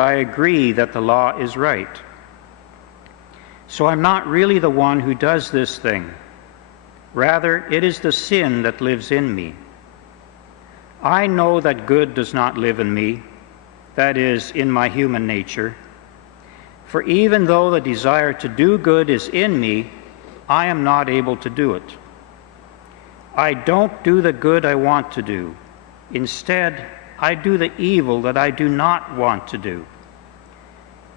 I agree that the law is right. So I'm not really the one who does this thing. Rather, it is the sin that lives in me. I know that good does not live in me, that is, in my human nature. For even though the desire to do good is in me, I am not able to do it. I don't do the good I want to do. Instead, I do the evil that I do not want to do.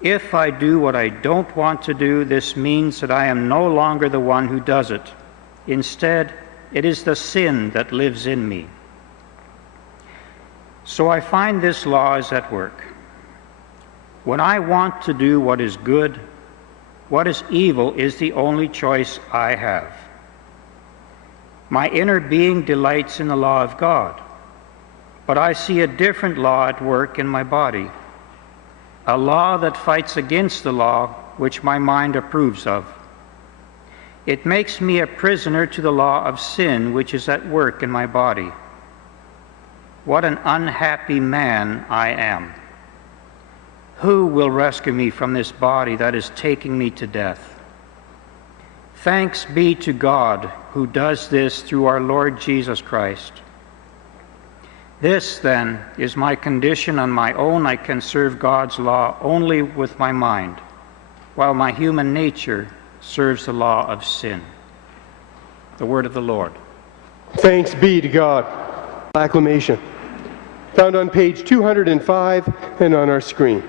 If I do what I don't want to do, this means that I am no longer the one who does it. Instead, it is the sin that lives in me. So I find this law is at work. When I want to do what is good, what is evil is the only choice I have. My inner being delights in the law of God, but I see a different law at work in my body, a law that fights against the law which my mind approves of. It makes me a prisoner to the law of sin which is at work in my body. What an unhappy man I am! Who will rescue me from this body that is taking me to death? Thanks be to God who does this through our Lord Jesus Christ. This, then, is my condition on my own. I can serve God's law only with my mind, while my human nature serves the law of sin. The word of the Lord. Thanks be to God. Acclamation. Found on page 205 and on our screen.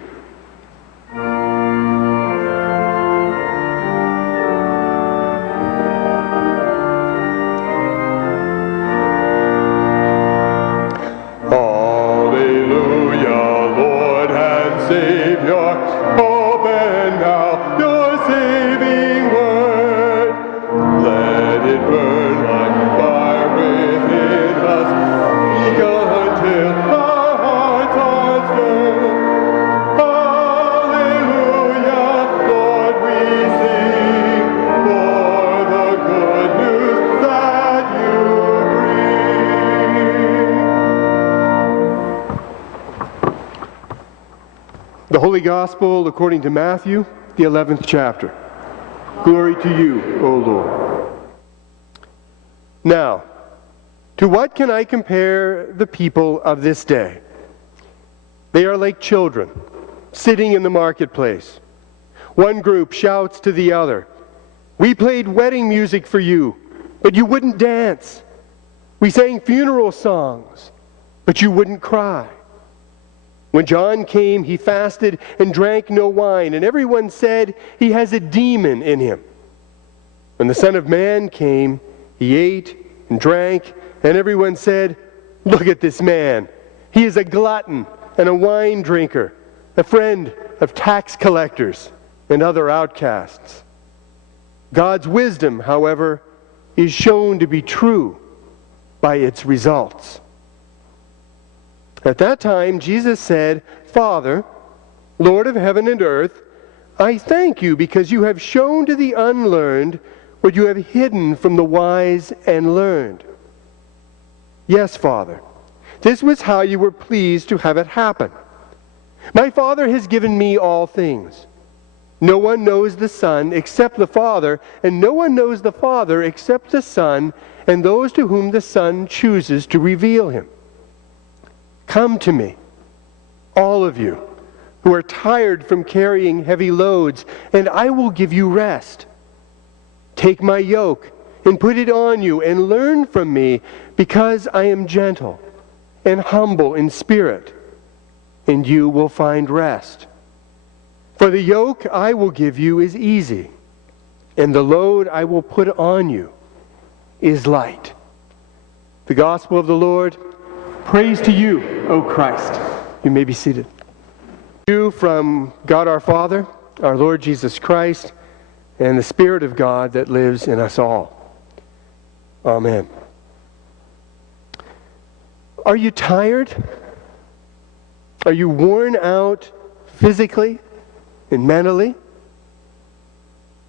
The Holy Gospel according to Matthew, the 11th chapter. Glory to you, O Lord. Now, to what can I compare the people of this day? They are like children, sitting in the marketplace. One group shouts to the other, "We played wedding music for you, but you wouldn't dance. We sang funeral songs, but you wouldn't cry. When John came, he fasted and drank no wine, and everyone said he has a demon in him. When the Son of Man came, he ate and drank, and everyone said, 'Look at this man. He is a glutton and a wine drinker, a friend of tax collectors and other outcasts.' God's wisdom, however, is shown to be true by its results." At that time, Jesus said, "Father, Lord of heaven and earth, I thank you because you have shown to the unlearned what you have hidden from the wise and learned. Yes, Father, this was how you were pleased to have it happen. My Father has given me all things. No one knows the Son except the Father, and no one knows the Father except the Son and those to whom the Son chooses to reveal him. Come to me, all of you who are tired from carrying heavy loads, and I will give you rest. Take my yoke and put it on you, and learn from me, because I am gentle and humble in spirit, and you will find rest. For the yoke I will give you is easy, and the load I will put on you is light." The Gospel of the Lord. Praise to you, O Christ. You may be seated. You from God our Father, our Lord Jesus Christ, and the Spirit of God that lives in us all. Amen. Are you tired? Are you worn out physically and mentally?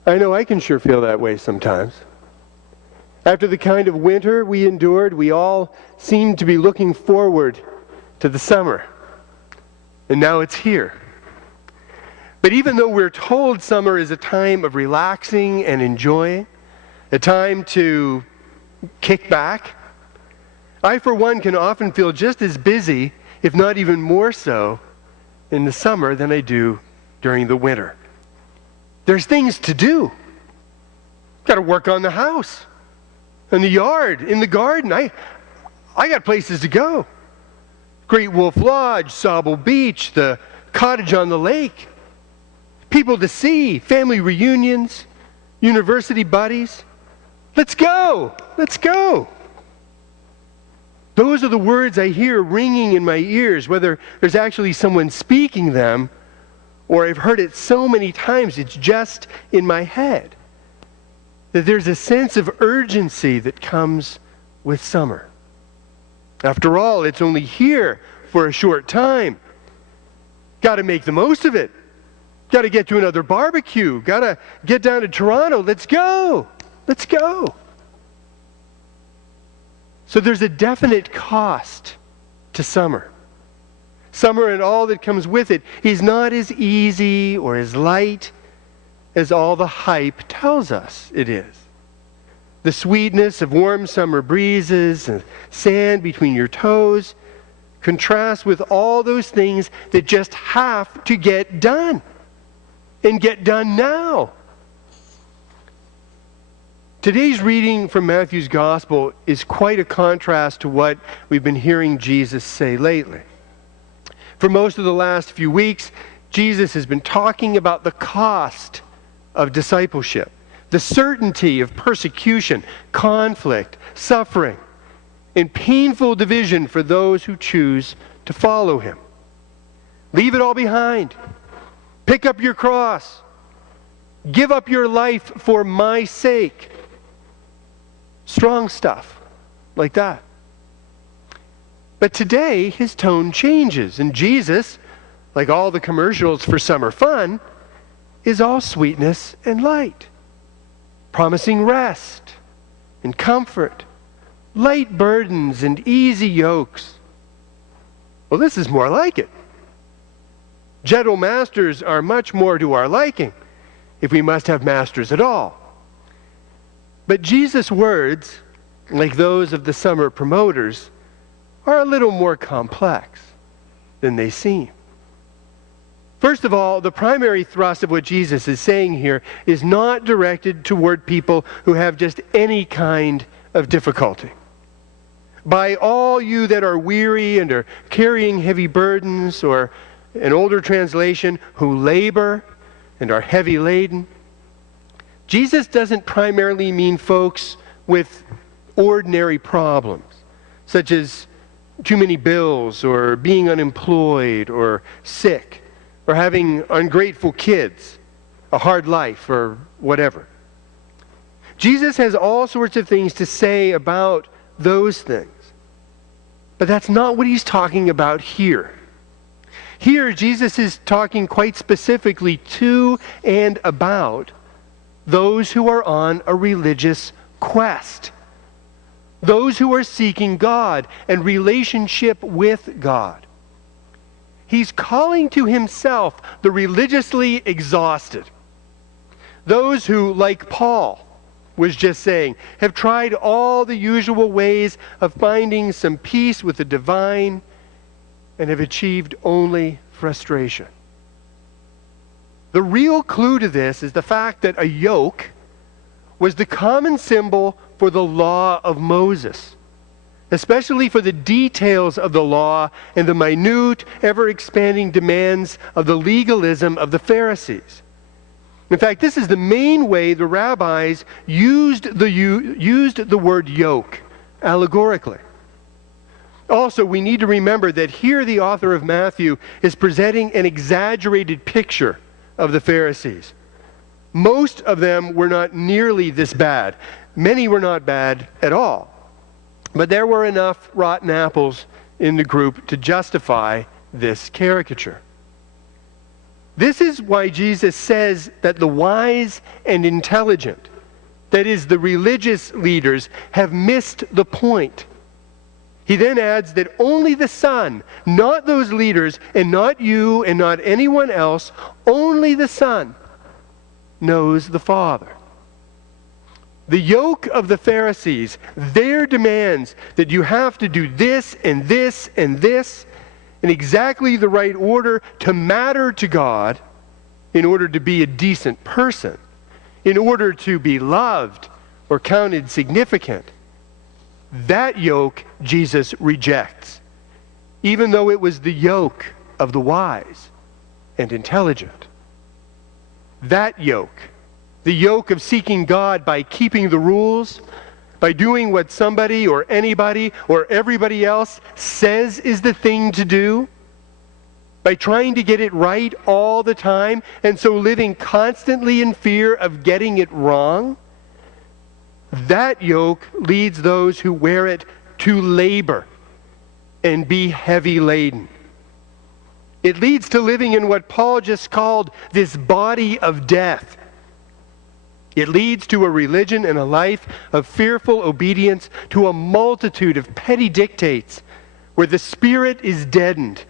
I know I can sure feel that way sometimes. After the kind of winter we endured, we all seemed to be looking forward to the summer. And now it's here. But even though we're told summer is a time of relaxing and enjoying, a time to kick back, I, for one, can often feel just as busy, if not even more so, in the summer than I do during the winter. There's things to do. Got to work on the house, in the yard, in the garden. I got places to go. Great Wolf Lodge, Sauble Beach, the cottage on the lake. People to see, family reunions, university buddies. Let's go. Let's go. Those are the words I hear ringing in my ears, whether there's actually someone speaking them or I've heard it so many times it's just in my head. That there's a sense of urgency that comes with summer. After all, it's only here for a short time. Got to make the most of it. Got to get to another barbecue. Got to get down to Toronto. Let's go. Let's go. So there's a definite cost to summer. Summer and all that comes with it is not as easy or as light as all the hype tells us it is. The sweetness of warm summer breezes and sand between your toes contrasts with all those things that just have to get done. And get done now. Today's reading from Matthew's Gospel is quite a contrast to what we've been hearing Jesus say lately. For most of the last few weeks, Jesus has been talking about the cost of discipleship, the certainty of persecution, conflict, suffering, and painful division for those who choose to follow him. Leave it all behind. Pick up your cross. Give up your life for my sake. Strong stuff like that. But today, his tone changes, and Jesus, like all the commercials for summer fun, is all sweetness and light, promising rest and comfort, light burdens and easy yokes. Well, this is more like it. Gentle masters are much more to our liking, if we must have masters at all. But Jesus' words, like those of the summer promoters, are a little more complex than they seem. First of all, the primary thrust of what Jesus is saying here is not directed toward people who have just any kind of difficulty. By all you that are weary and are carrying heavy burdens, or an older translation, who labor and are heavy laden. Jesus doesn't primarily mean folks with ordinary problems, such as too many bills, or being unemployed, or sick, or having ungrateful kids, a hard life, or whatever. Jesus has all sorts of things to say about those things. But that's not what he's talking about here. Here, Jesus is talking quite specifically to and about those who are on a religious quest. Those who are seeking God and relationship with God. He's calling to himself the religiously exhausted. Those who, like Paul was just saying, have tried all the usual ways of finding some peace with the divine and have achieved only frustration. The real clue to this is the fact that a yoke was the common symbol for the law of Moses, especially for the details of the law and the minute, ever-expanding demands of the legalism of the Pharisees. In fact, this is the main way the rabbis used the word yoke allegorically. Also, we need to remember that here the author of Matthew is presenting an exaggerated picture of the Pharisees. Most of them were not nearly this bad. Many were not bad at all. But there were enough rotten apples in the group to justify this caricature. This is why Jesus says that the wise and intelligent, that is, the religious leaders, have missed the point. He then adds that only the Son, not those leaders, and not you, and not anyone else, only the Son knows the Father. The yoke of the Pharisees, their demands that you have to do this and this and this in exactly the right order to matter to God, in order to be a decent person, in order to be loved or counted significant, that yoke Jesus rejects, even though it was the yoke of the wise and intelligent. That yoke, the yoke of seeking God by keeping the rules, by doing what somebody or anybody or everybody else says is the thing to do, by trying to get it right all the time, and so living constantly in fear of getting it wrong, that yoke leads those who wear it to labor and be heavy laden. It leads to living in what Paul just called this body of death. It leads to a religion and a life of fearful obedience to a multitude of petty dictates, where the spirit is deadened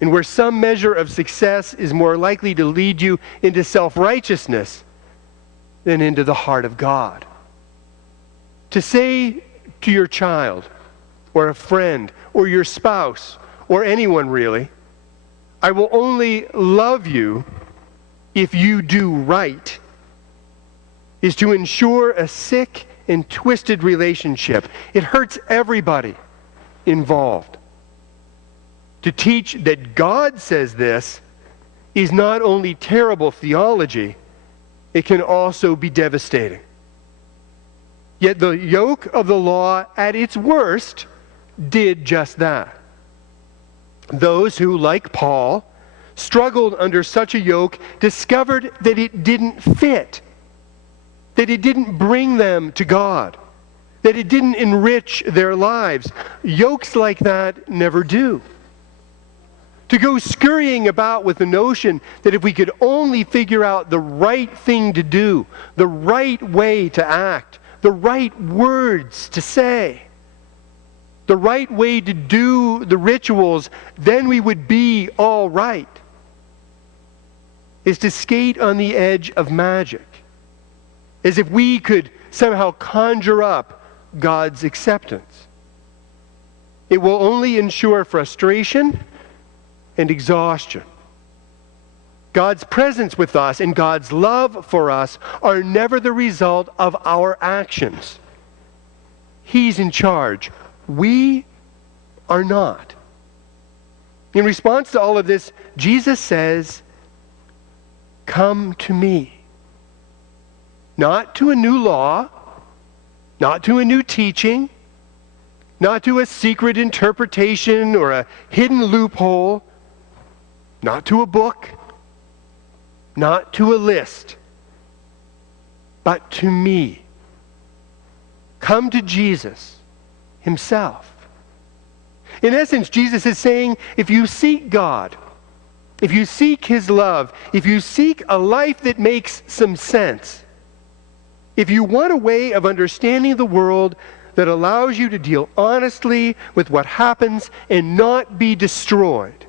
and where some measure of success is more likely to lead you into self-righteousness than into the heart of God. To say to your child or a friend or your spouse or anyone really, I will only love you if you do right, is to ensure a sick and twisted relationship. It hurts everybody involved. To teach that God says this is not only terrible theology, it can also be devastating. Yet the yoke of the law at its worst did just that. Those who, like Paul, struggled under such a yoke discovered that it didn't fit, that it didn't bring them to God, that it didn't enrich their lives. Yokes like that never do. To go scurrying about with the notion that if we could only figure out the right thing to do, the right way to act, the right words to say, the right way to do the rituals, then we would be all right, is to skate on the edge of magic, as if we could somehow conjure up God's acceptance. It will only ensure frustration and exhaustion. God's presence with us and God's love for us are never the result of our actions. He's in charge. We are not. In response to all of this, Jesus says, "Come to me." Not to a new law, not to a new teaching, not to a secret interpretation or a hidden loophole, not to a book, not to a list, but to me. Come to Jesus himself. In essence, Jesus is saying, if you seek God, if you seek his love, if you seek a life that makes some sense, if you want a way of understanding the world that allows you to deal honestly with what happens and not be destroyed,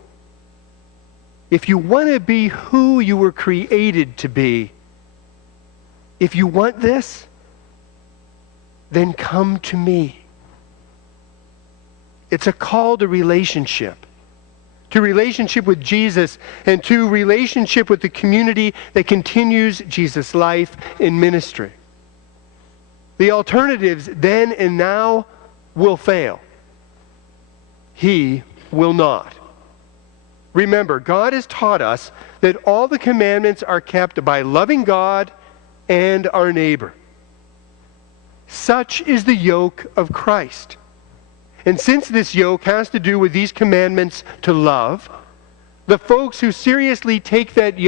if you want to be who you were created to be, if you want this, then come to me. It's a call to relationship with Jesus, and to relationship with the community that continues Jesus' life in ministry. The alternatives then and now will fail. He will not. Remember, God has taught us that all the commandments are kept by loving God and our neighbor. Such is the yoke of Christ. And since this yoke has to do with these commandments to love, the folks who seriously take that yoke